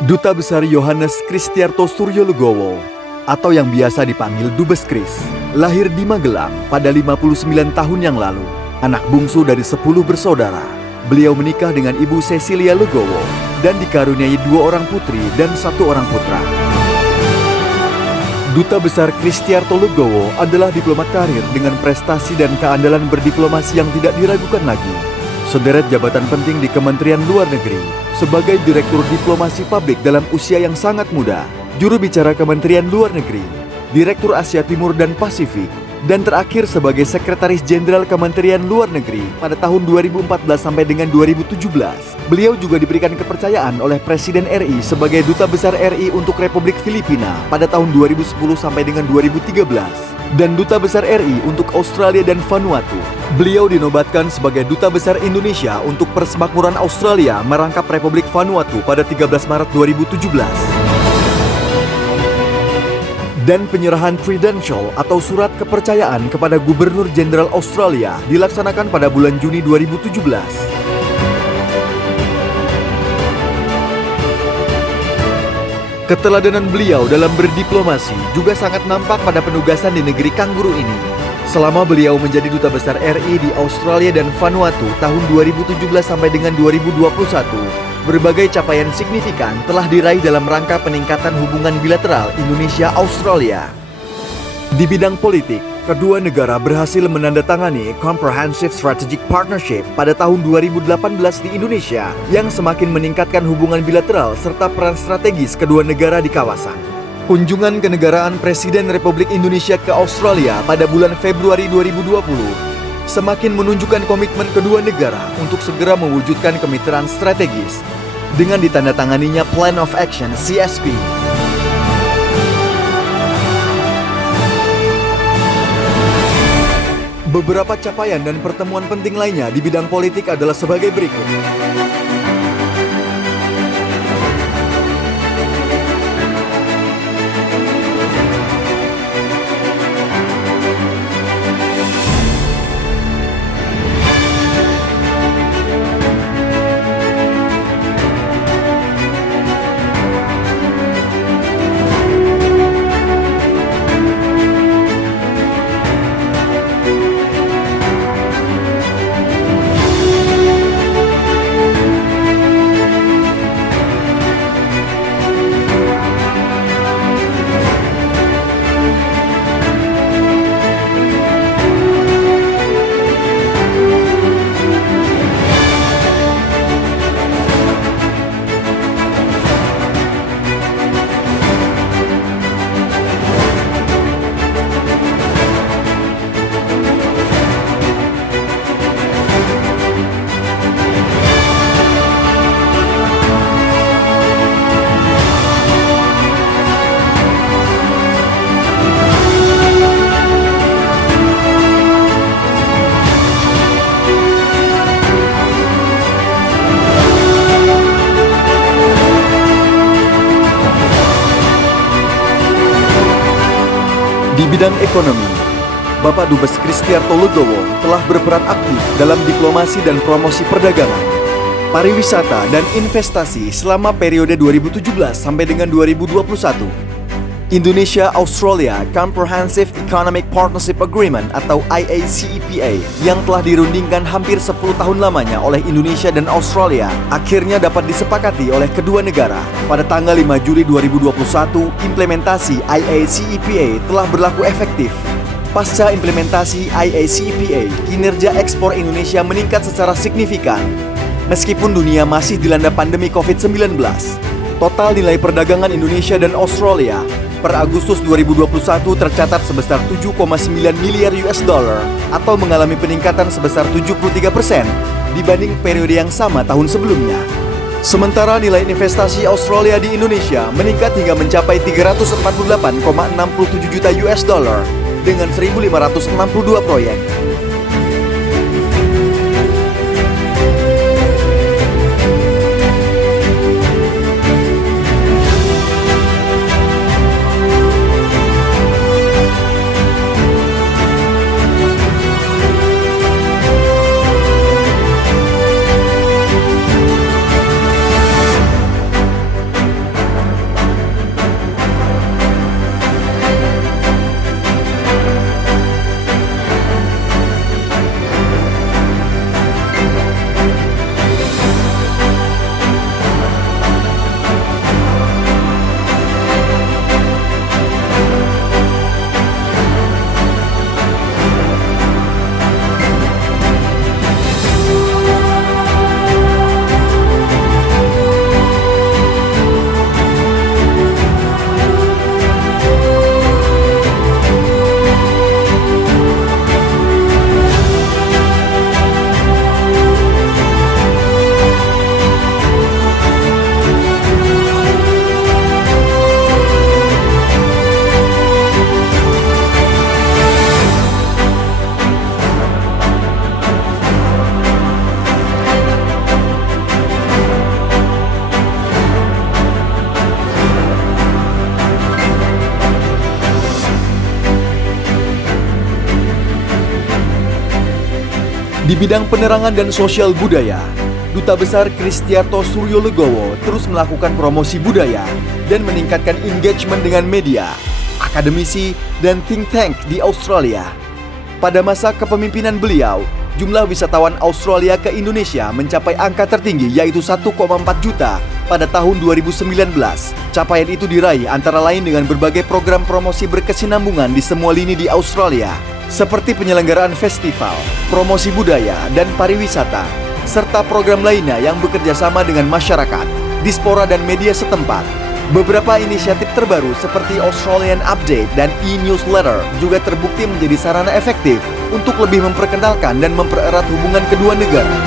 Duta Besar Yohanes Kristiarto Suryo-Legowo atau yang biasa dipanggil Dubes Kris, lahir di Magelang pada 59 tahun yang lalu. Anak bungsu dari 10 bersaudara, beliau menikah dengan Ibu Cecilia Legowo dan dikaruniai 2 orang putri dan 1 orang putra. Duta Besar Kristiarto Legowo adalah diplomat karir dengan prestasi dan keandalan berdiplomasi yang tidak diragukan lagi. Sederet jabatan penting di Kementerian Luar Negeri, sebagai Direktur Diplomasi Publik dalam usia yang sangat muda, Juru bicara Kementerian Luar Negeri, Direktur Asia Timur dan Pasifik, dan terakhir sebagai Sekretaris Jenderal Kementerian Luar Negeri pada tahun 2014 sampai dengan 2017. Beliau juga diberikan kepercayaan oleh Presiden RI sebagai Duta Besar RI untuk Republik Filipina pada tahun 2010 sampai dengan 2013 dan Duta Besar RI untuk Australia dan Vanuatu. Beliau dinobatkan sebagai Duta Besar Indonesia untuk Persemakmuran Australia merangkap Republik Vanuatu pada 13 Maret 2017. Dan penyerahan credential atau surat kepercayaan kepada Gubernur Jenderal Australia dilaksanakan pada bulan Juni 2017. Keteladanan beliau dalam berdiplomasi juga sangat nampak pada penugasan di negeri kanguru ini. Selama beliau menjadi Duta Besar RI di Australia dan Vanuatu tahun 2017 sampai dengan 2021, berbagai capaian signifikan telah diraih dalam rangka peningkatan hubungan bilateral Indonesia-Australia. Di bidang politik, kedua negara berhasil menandatangani Comprehensive Strategic Partnership pada tahun 2018 di Indonesia yang semakin meningkatkan hubungan bilateral serta peran strategis kedua negara di kawasan. Kunjungan kenegaraan Presiden Republik Indonesia ke Australia pada bulan Februari 2020 semakin menunjukkan komitmen kedua negara untuk segera mewujudkan kemitraan strategis dengan ditandatanganinya Plan of Action CSP. Beberapa capaian dan pertemuan penting lainnya di bidang politik adalah sebagai berikut. Di bidang ekonomi, Bapak Dubes Kristiarto Legowo telah berperan aktif dalam diplomasi dan promosi perdagangan, pariwisata dan investasi selama periode 2017 sampai dengan 2021. Indonesia-Australia Comprehensive Economic Partnership Agreement atau IACEPA yang telah dirundingkan hampir 10 tahun lamanya oleh Indonesia dan Australia akhirnya dapat disepakati oleh kedua negara. Pada tanggal 5 Juli 2021, implementasi IACEPA telah berlaku efektif. Pasca implementasi IACEPA, kinerja ekspor Indonesia meningkat secara signifikan. Meskipun dunia masih dilanda pandemi COVID-19, total nilai perdagangan Indonesia dan Australia per Agustus 2021 tercatat sebesar 7,9 miliar US dollar atau mengalami peningkatan sebesar 73% dibanding periode yang sama tahun sebelumnya. Sementara nilai investasi Australia di Indonesia meningkat hingga mencapai 348,67 juta US dollar dengan 1.562 proyek. Di bidang penerangan dan sosial budaya, Duta Besar Kristiarto Suryolegowo terus melakukan promosi budaya dan meningkatkan engagement dengan media, akademisi, dan think tank di Australia. Pada masa kepemimpinan beliau, jumlah wisatawan Australia ke Indonesia mencapai angka tertinggi yaitu 1,4 juta pada tahun 2019. Capaian itu diraih antara lain dengan berbagai program promosi berkesinambungan di semua lini di Australia, seperti penyelenggaraan festival, promosi budaya, dan pariwisata, serta program lainnya yang bekerja sama dengan masyarakat, diaspora, dan media setempat. Beberapa inisiatif terbaru seperti Australian Update dan e-newsletter juga terbukti menjadi sarana efektif untuk lebih memperkenalkan dan mempererat hubungan kedua negara.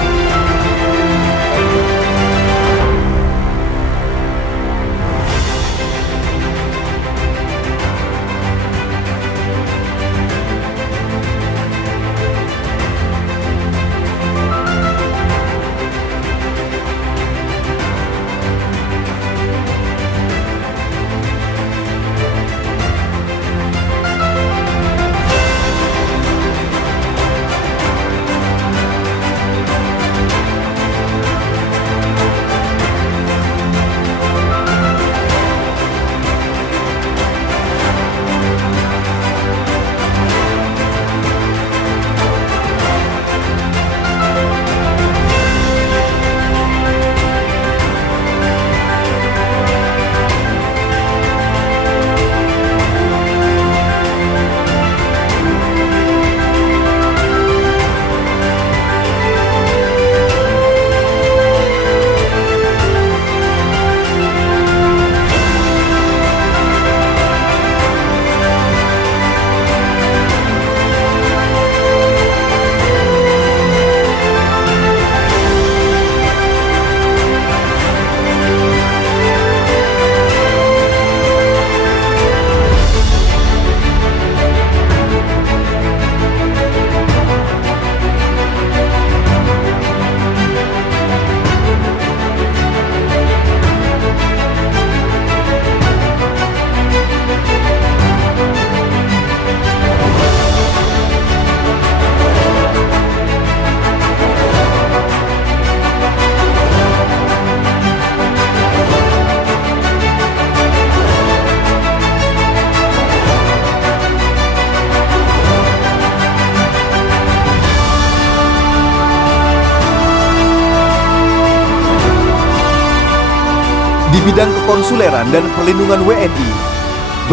Di bidang kekonsuleran dan perlindungan WNI,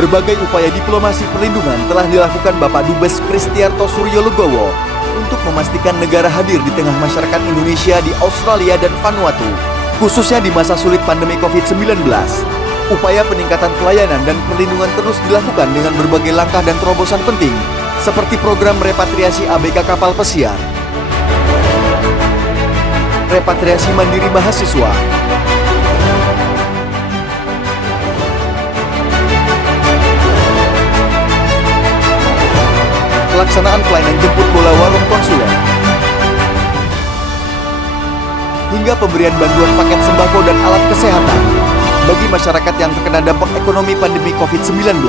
berbagai upaya diplomasi perlindungan telah dilakukan Bapak Dubes Kristiarto Suryolegowo untuk memastikan negara hadir di tengah masyarakat Indonesia di Australia dan Vanuatu, khususnya di masa sulit pandemi COVID-19. Upaya peningkatan pelayanan dan perlindungan terus dilakukan dengan berbagai langkah dan terobosan penting, seperti program repatriasi ABK kapal pesiar, repatriasi mandiri mahasiswa, pelaksanaan pelayanan jemput bola warung konsuler, hingga pemberian bantuan paket sembako dan alat kesehatan bagi masyarakat yang terkena dampak ekonomi pandemi COVID-19.